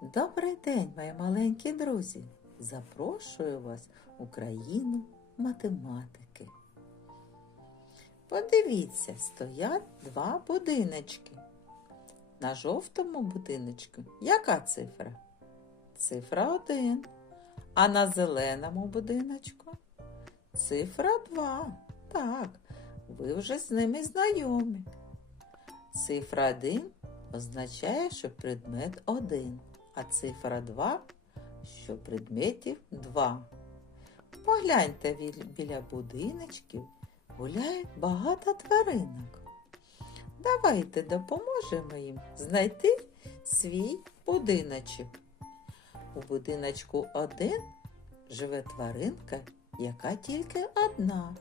Добрий день, мої маленькі друзі! Запрошую вас у країну математики. Подивіться, стоять два будиночки. На жовтому будиночку яка цифра? Цифра 1. А на зеленому будиночку цифра 2. Так, ви вже з ними знайомі. Цифра 1 означає, що предмет 1, а цифра 2, що предметів 2. Погляньте біля будиночків гуляють багато тваринок. Давайте допоможемо їм знайти свій будиночок. У будиночку 1 живе тваринка, яка тільки одна.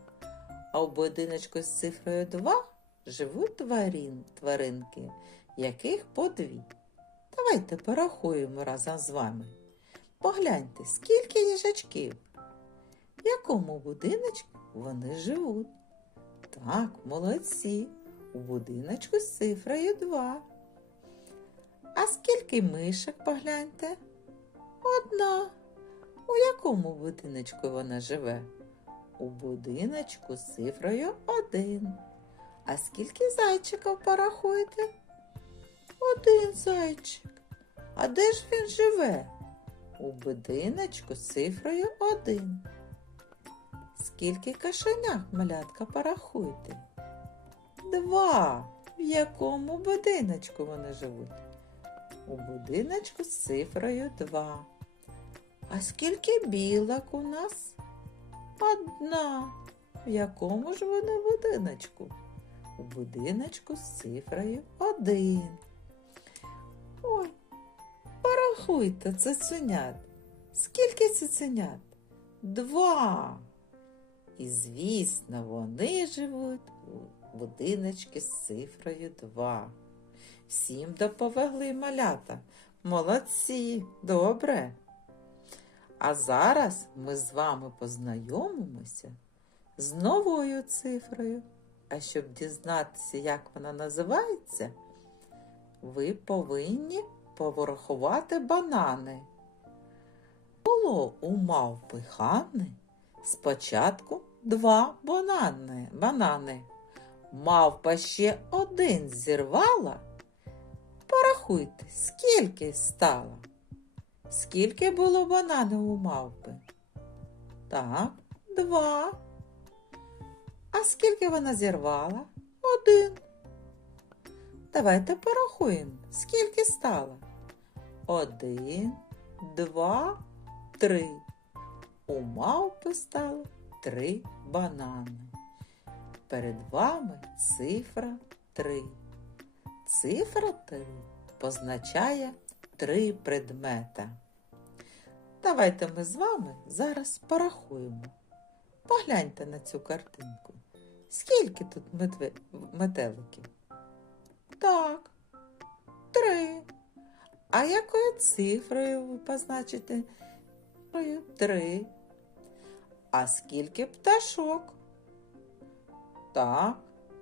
А у будиночку з цифрою 2 живуть тварин, тваринки, яких по дві. Давайте порахуємо разом з вами. Погляньте, скільки їжачків. В якому будиночку вони живуть? Так, молодці. У будиночку з цифрою 2. А скільки мишок погляньте? Одна. У якому будиночку вона живе? У будиночку з цифрою 1. А скільки зайчиків порахуйте? Один зайчик. А де ж він живе? У будиночку з цифрою 1. Скільки кошенят, малятка, порахуйте? Два. В якому будиночку вони живуть? У будиночку з цифрою 2. А скільки білок у нас? Одна. В якому ж вони будиночку? У будиночку з цифрою 1. Порахуйте цуценят. Скільки цуценят? Два. І, звісно, вони живуть у будиночці з цифрою 2. Всім доповегли малята. Молодці, добре. А зараз ми з вами познайомимося з новою цифрою. А щоб дізнатися, як вона називається, ви повинні порахувати банани. Було у мавпи Ханни спочатку два банани. банани. Мавпа ще один зірвала. Порахуйте, скільки стало? Скільки було бананів у мавпи? Так, два. А скільки вона зірвала? Один. Давайте порахуємо, скільки стало. Один, два, три. У мавпи стало три банани. Перед вами цифра три. Цифра три позначає три предмета. Давайте ми з вами зараз порахуємо. Погляньте на цю картинку. Скільки тут метеликів? Так, три. А якою цифрою ви позначите? Три. А скільки пташок? Так,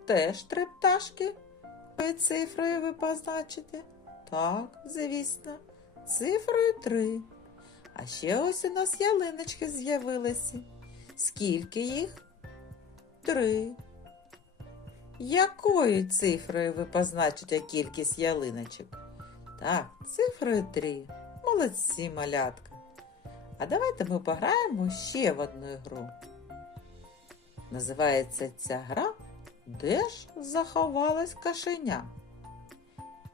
теж три пташки. Якою цифрою ви позначите? Так, звісно, цифрою три. А ще ось у нас ялиночки з'явилися. Скільки їх? Три. Якою цифрою ви позначите кількість ялиночок? Так, цифрою три. Молодці, малятка. А давайте ми пограємо ще в одну гру. Називається ця гра Де ж заховалась кошеня?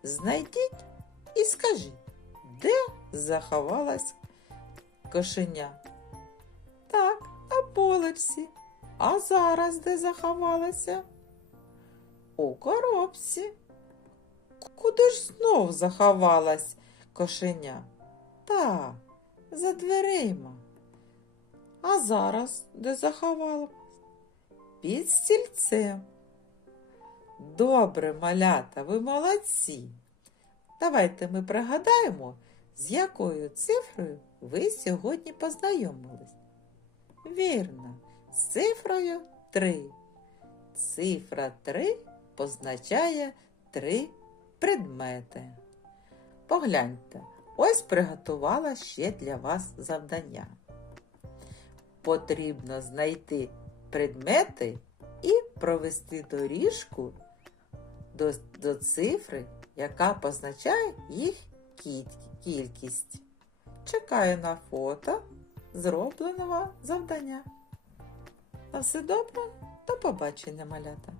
Знайдіть і скажіть, де заховалась кошеня? Так, на поличці. А зараз де заховалася? У коробці. Куди ж знов заховалась кошеня? Так, за дверима. А зараз де заховалась? Під стільцем. Добре, малята, ви молодці. Давайте ми пригадаємо, з якою цифрою ви сьогодні познайомились. Вірно, з цифрою 3. Цифра 3 позначає три предмети. Погляньте, Ось приготувала ще для вас завдання. Потрібно знайти предмети і провести доріжку до, до цифри, яка позначає їх кількість. Чекаю на фото зробленого завдання. На все добре, до побачення, малята.